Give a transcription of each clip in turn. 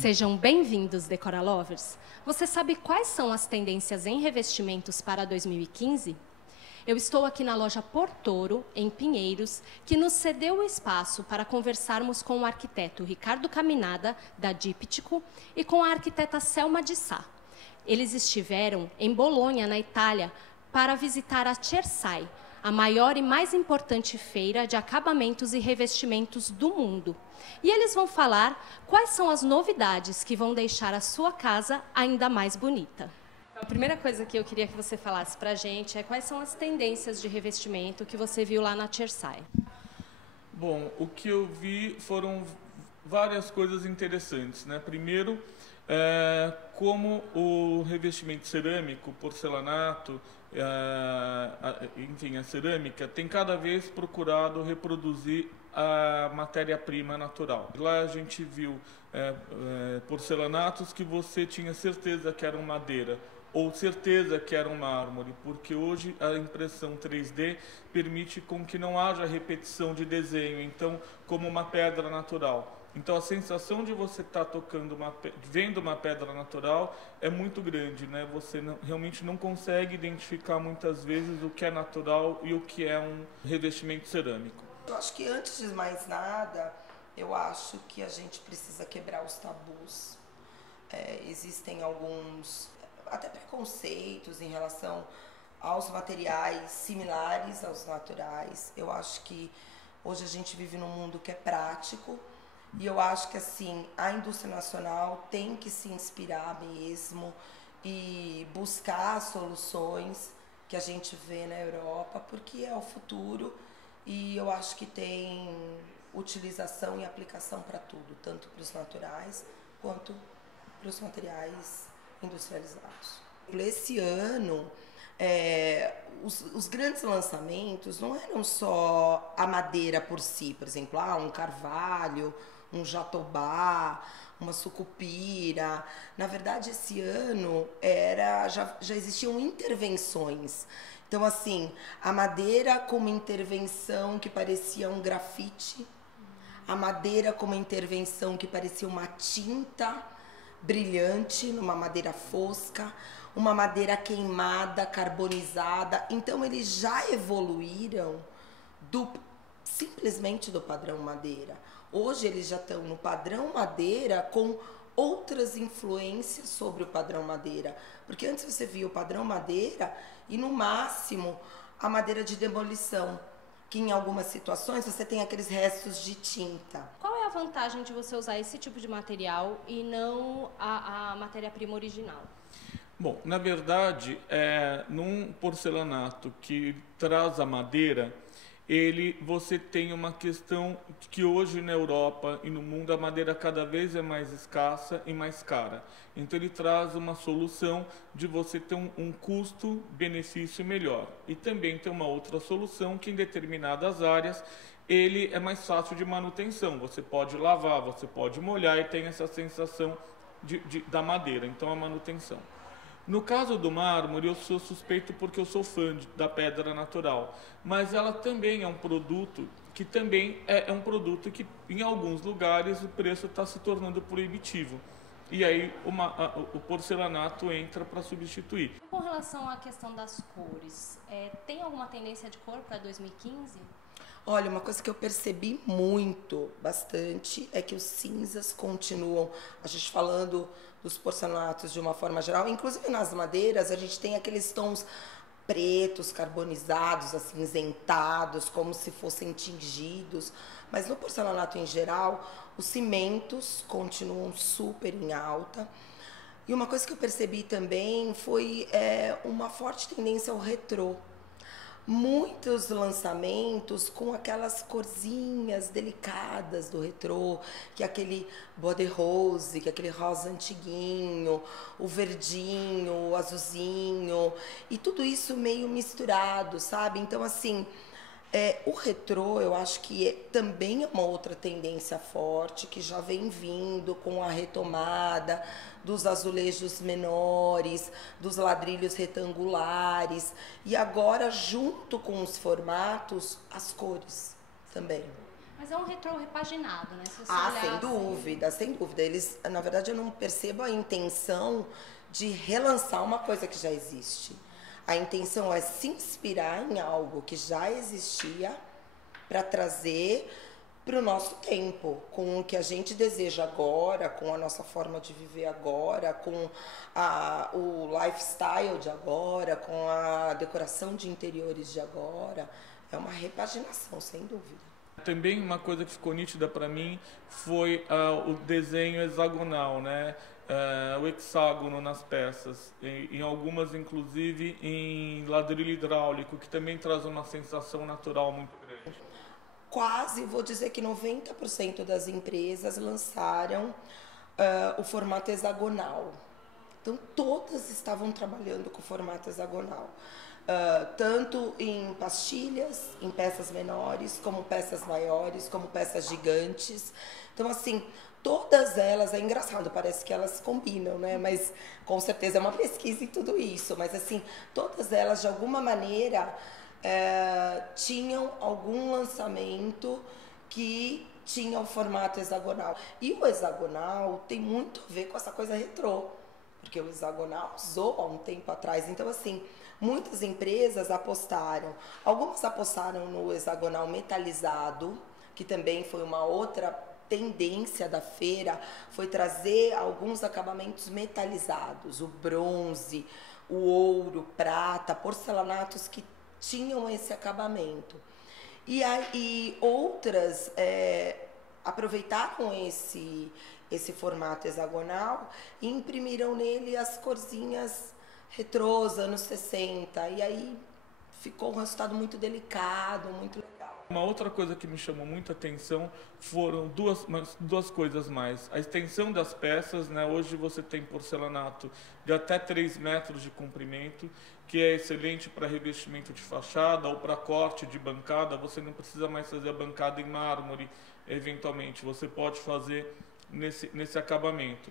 Sejam bem-vindos, Decora Lovers! Você sabe quais são as tendências em revestimentos para 2015? Eu estou aqui na loja Portoro, em Pinheiros, que nos cedeu o espaço para conversarmos com o arquiteto Ricardo Caminada, da Díptico, e com a arquiteta Selma de Sá. Eles estiveram em Bolonha, na Itália, para visitar a Cersei, a maior e mais importante feira de acabamentos e revestimentos do mundo. E eles vão falar quais são as novidades que vão deixar a sua casa ainda mais bonita. A primeira coisa que eu queria que você falasse para a gente é quais são as tendências de revestimento que você viu lá na Cersei. Bom, o que eu vi foram várias coisas interessantes, né? Primeiro, como o revestimento cerâmico, porcelanato, enfim, a cerâmica tem cada vez procurado reproduzir a matéria-prima natural. Lá a gente viu porcelanatos que você tinha certeza que eram madeira ou certeza que eram mármore, porque hoje a impressão 3D permite com que não haja repetição de desenho, então como uma pedra natural. Então a sensação de você estar vendo uma pedra natural é muito grande, né? Você realmente não consegue identificar muitas vezes o que é natural e o que é um revestimento cerâmico. Eu acho que antes de mais nada, eu acho que a gente precisa quebrar os tabus. Existem alguns até preconceitos em relação aos materiais similares aos naturais. Eu acho que hoje a gente vive num mundo que é prático. E eu acho que assim, a indústria nacional tem que se inspirar mesmo e buscar soluções que a gente vê na Europa, porque é o futuro e eu acho que tem utilização e aplicação para tudo, tanto para os naturais quanto para os materiais industrializados. Esse ano, os grandes lançamentos não eram só a madeira por si, por exemplo, um carvalho, um jatobá, uma sucupira. Na verdade, esse ano já existiam intervenções. Então, assim, a madeira como intervenção que parecia um grafite, a madeira como intervenção que parecia uma tinta brilhante, numa madeira fosca, uma madeira queimada, carbonizada. Então, eles já evoluíram simplesmente do padrão madeira. Hoje eles já estão no padrão madeira com outras influências sobre o padrão madeira. Porque antes você via o padrão madeira e no máximo a madeira de demolição, que em algumas situações você tem aqueles restos de tinta. Qual é a vantagem de você usar esse tipo de material e não a matéria-prima original? Bom, na verdade, num porcelanato que traz a madeira, você tem uma questão que hoje na Europa e no mundo a madeira cada vez é mais escassa e mais cara. Então ele traz uma solução de você ter um custo-benefício melhor. E também tem uma outra solução que em determinadas áreas ele é mais fácil de manutenção. Você pode lavar, você pode molhar e tem essa sensação da madeira, então a manutenção. No caso do mármore, eu sou suspeito porque eu sou fã da pedra natural, mas ela também é um produto que também é um produto que em alguns lugares o preço está se tornando proibitivo. E aí o porcelanato entra para substituir. Com relação à questão das cores, tem alguma tendência de cor para 2015? Olha, uma coisa que eu percebi bastante, é que os cinzas continuam, a gente falando dos porcelanatos de uma forma geral, inclusive nas madeiras, a gente tem aqueles tons pretos, carbonizados, acinzentados, como se fossem tingidos, mas no porcelanato em geral, os cimentos continuam super em alta. E uma coisa que eu percebi também foi uma forte tendência ao retrô. Muitos lançamentos com aquelas corzinhas delicadas do retrô, que é aquele body rose, que é aquele rosa antiguinho, o verdinho, o azulzinho, e tudo isso meio misturado, sabe? Então, assim, O retrô, eu acho que também é uma outra tendência forte, que já vem vindo com a retomada dos azulejos menores, dos ladrilhos retangulares, e agora, junto com os formatos, as cores também. Mas é um retrô repaginado, né? Se você Sem dúvida, sem dúvida. Eles, na verdade, eu não percebo a intenção de relançar uma coisa que já existe. A intenção é se inspirar em algo que já existia para trazer para o nosso tempo, com o que a gente deseja agora, com a nossa forma de viver agora, com o lifestyle de agora, com a decoração de interiores de agora. É uma repaginação, sem dúvida. Também uma coisa que ficou nítida para mim foi o desenho hexagonal, né? O hexágono nas peças, em algumas inclusive em ladrilho hidráulico, que também traz uma sensação natural muito grande. Quase, vou dizer que 90% das empresas lançaram o formato hexagonal. Então, todas estavam trabalhando com o formato hexagonal. Tanto em pastilhas, em peças menores, como peças maiores, como peças gigantes. Então, assim, todas elas, é engraçado, parece que elas combinam, né? Mas com certeza é uma pesquisa em tudo isso. Mas, assim, todas elas, de alguma maneira, tinham algum lançamento que tinha o formato hexagonal. E o hexagonal tem muito a ver com essa coisa retrô, porque o hexagonal usou há um tempo atrás. Então, assim, muitas empresas apostaram. Algumas apostaram no hexagonal metalizado, que também foi uma outra tendência da feira, foi trazer alguns acabamentos metalizados, o bronze, o ouro, prata, porcelanatos que tinham esse acabamento. E outras aproveitaram esse formato hexagonal e imprimiram nele as corzinhas retrôs, anos 60. E aí ficou um resultado muito delicado, muito legal. Uma outra coisa que me chamou muita atenção foram duas coisas mais. A extensão das peças, né? Hoje você tem porcelanato de até 3 metros de comprimento, que é excelente para revestimento de fachada ou para corte de bancada. Você não precisa mais fazer a bancada em mármore, eventualmente. Você pode fazer nesse acabamento.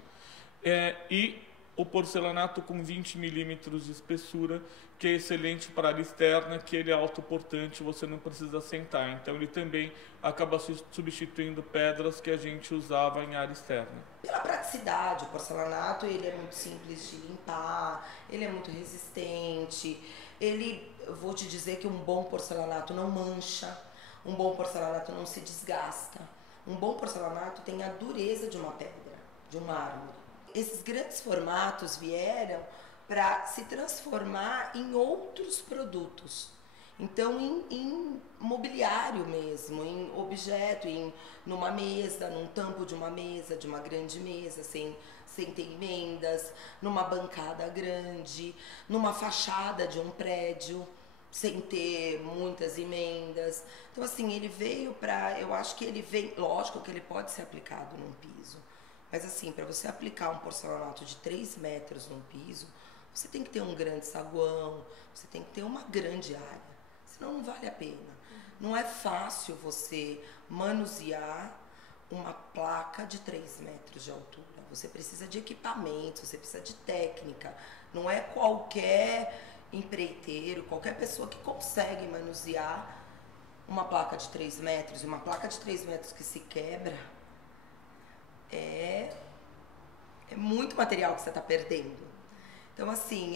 E o porcelanato com 20 milímetros de espessura, que é excelente para a área externa, que ele é autoportante, você não precisa sentar. Então ele também acaba substituindo pedras que a gente usava em área externa. Pela praticidade, o porcelanato ele é muito simples de limpar, ele é muito resistente, eu vou te dizer que um bom porcelanato não mancha, um bom porcelanato não se desgasta, um bom porcelanato tem a dureza de uma pedra, de um mármore. Esses grandes formatos vieram para se transformar em outros produtos. Então, em mobiliário mesmo, em objeto, numa mesa, num tampo de uma mesa, de uma grande mesa, sem ter emendas, numa bancada grande, numa fachada de um prédio, sem ter muitas emendas. Então, assim, ele veio para... Eu acho que ele vem... Lógico que ele pode ser aplicado num piso. Mas assim, para você aplicar um porcelanato de 3 metros num piso, você tem que ter um grande saguão, você tem que ter uma grande área, senão não vale a pena. Não é fácil você manusear uma placa de 3 metros de altura. Você precisa de equipamento, você precisa de técnica. Não é qualquer empreiteiro, qualquer pessoa que consegue manusear uma placa de 3 metros. E uma placa de 3 metros que se quebra, é muito material que você está perdendo. Então, assim,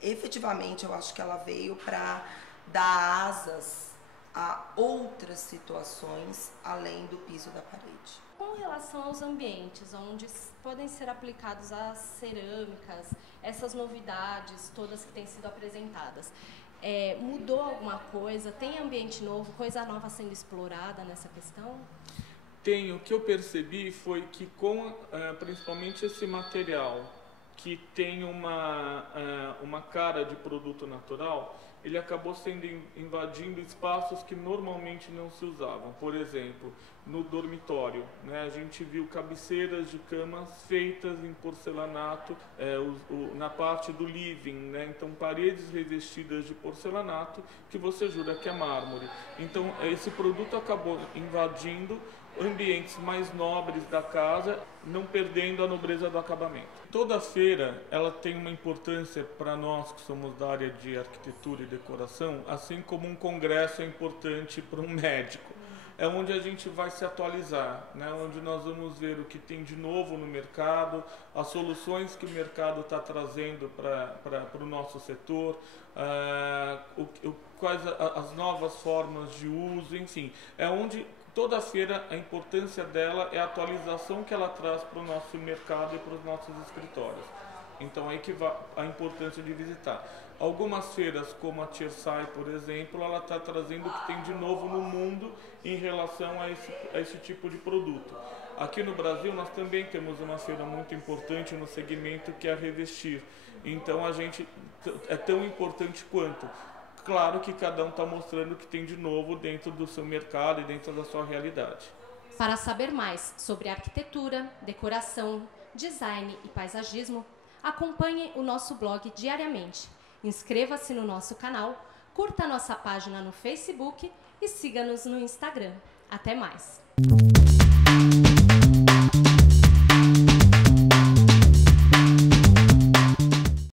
efetivamente, eu acho que ela veio para dar asas a outras situações além do piso da parede. Com relação aos ambientes, onde podem ser aplicados as cerâmicas, essas novidades todas que têm sido apresentadas, mudou alguma coisa? Tem ambiente novo, coisa nova sendo explorada nessa questão? O que eu percebi foi que principalmente esse material que tem uma cara de produto natural, ele acabou invadindo espaços que normalmente não se usavam. Por exemplo, no dormitório, né, a gente viu cabeceiras de camas feitas em porcelanato na parte do living, né, então paredes revestidas de porcelanato que você jura que é mármore. Então esse produto acabou invadindo ambientes mais nobres da casa, não perdendo a nobreza do acabamento. Toda feira ela tem uma importância para nós que somos da área de arquitetura e decoração, assim como um congresso é importante para um médico. É onde a gente vai se atualizar, né? Onde nós vamos ver o que tem de novo no mercado, as soluções que o mercado está trazendo para o nosso setor, quais as novas formas de uso, enfim. É onde toda feira, a importância dela é a atualização que ela traz para o nosso mercado e para os nossos escritórios. Então aí que vai a importância de visitar. Algumas feiras, como a Tiersai, por exemplo, ela está trazendo o que tem de novo no mundo em relação a esse tipo de produto. Aqui no Brasil nós também temos uma feira muito importante no segmento que é a Revestir. Então a gente é tão importante quanto. Claro que cada um está mostrando o que tem de novo dentro do seu mercado e dentro da sua realidade. Para saber mais sobre arquitetura, decoração, design e paisagismo, acompanhe o nosso blog diariamente. Inscreva-se no nosso canal, curta nossa página no Facebook e siga-nos no Instagram. Até mais!